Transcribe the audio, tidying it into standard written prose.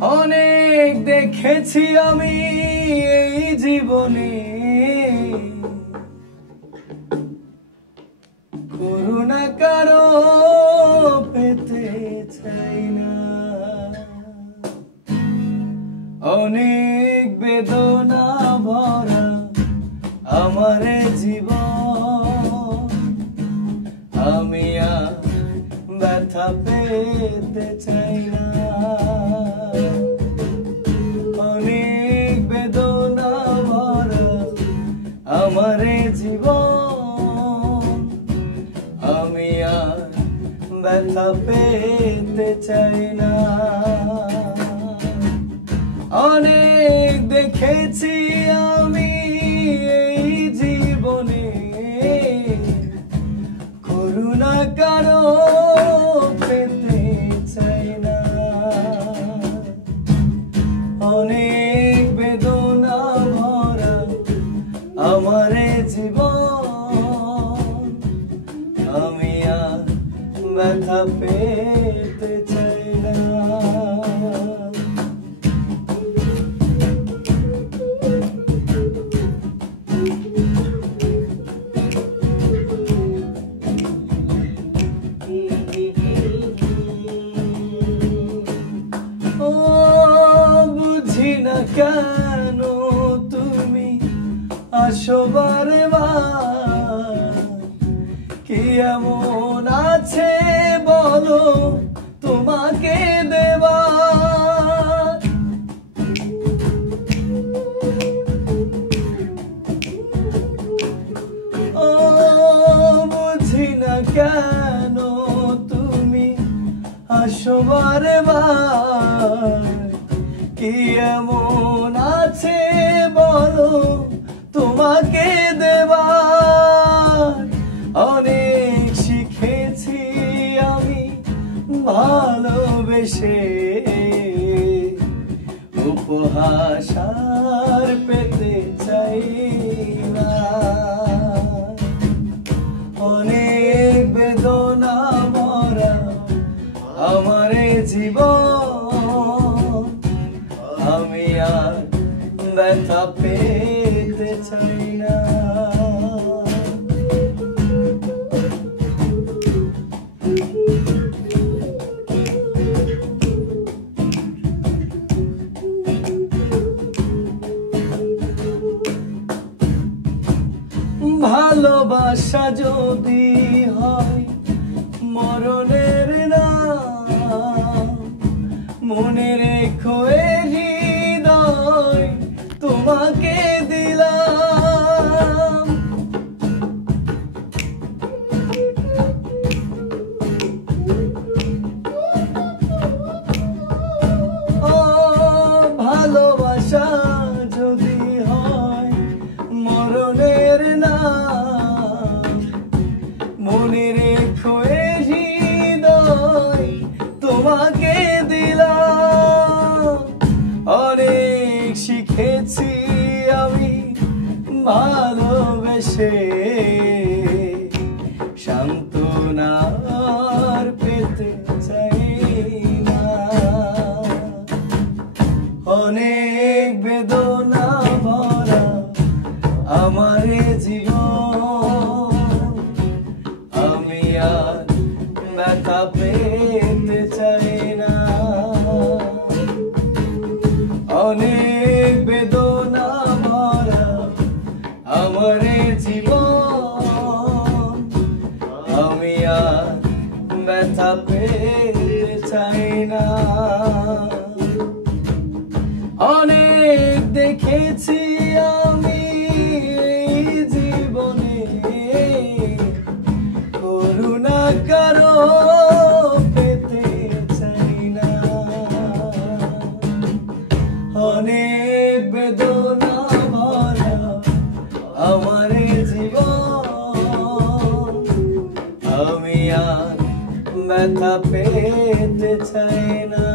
অনেক দেখেছি আমি এই জীবনে, করুণা কারো পেতে চাই না। অনেক বেদনা ভরা আমার জীবন, আমি আর ব্যথা পেতে চাই না। অনেক বেদনা ভরা আমার জীবন, আমি আর ব্যথা পেতে চাই না। অনেক দেখেছি আমি এই জীবনে, করুণা কারো পেতে চাই না। অনেক বেদনা ভরা আমার জীবন, আমি আর ব্যথা পেতে চাই না। বুঝি না কেন তুমি আসো বারে বার, কি এমন আছে বলো তোমাকে দেবার। ও বুঝি না কেন তুমি আসো বারে বার, কি এমন আছে বলো তোমাকে দেবার। অনেক শিখেছি আমি ভালোবেসে, উপহাস আর পেতে চাই না। অনেক বেদনা ভরা আমার জীবন, আমি আর ব্যথা পেতে চাই না। ভালোবাসা যদি হয় মরণের নাম, মনে রেখো এ হৃদয় তোমাকে দিলাম। ও ভালোবাসা যদি হয় মরণের নাম, মনে রেখো এ হৃদয় তোমাকে দিলাম। অনেক শিখেছি আমি ভালোবেসে, সান্ত্বনা আর পেতে চাই না। অনেক বেদনা ভরা আমার জীবন, আমি আর ব্যথা পেতে চাই না। অনেক বেদনা ভরা আমার জীবন, আমি আর ব্যথা পেতে চাই না। অনেক দেখেছি আমি এই জীবনে, করুণা কারো পেতে চাই না। অনেক বেদনা ভরা আমার জীবন, আমি আর ব্যথা পেতে চাই না।